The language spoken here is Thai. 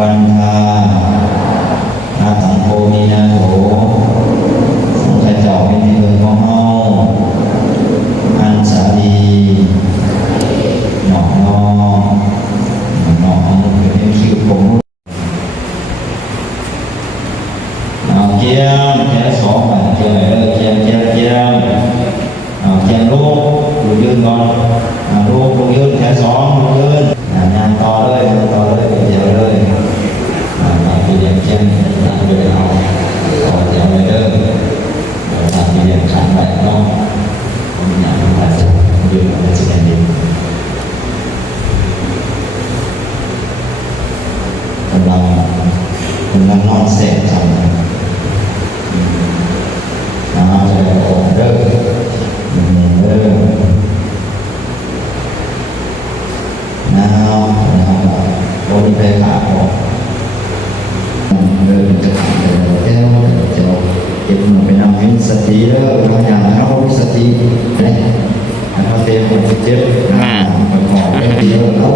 วันทาอาสังโฆมีนาโถสงฆ์เจ้าเป็นที่เมืองของเฮาอันสาลีหนอกนองเป็นชื่อผมเอาเกียงแค่สองบาทเกียงเกียงเอาเกียงลูกดูยืนก่อนลูกยืนแค่สองยืนงานต่อเลยเดี๋ยวเลยปีเดียงเกียงตัดไปเอาต่อเดี๋ยวเลยตัดปีเดียงขันไปเนาะผมอยากทำอะไรยืนอะไรสักอย่างหนึ่งกำลังนอนเสร็จทำจะโอ้เด้อโอ้ยไปขาออกจะขาดแก้วจะเก็บหนูไปนำให้สติเด้อบางอย่างเขามีสติเนี่ยเขาเตะหัวเจ็บขอเดี๋ยวเขา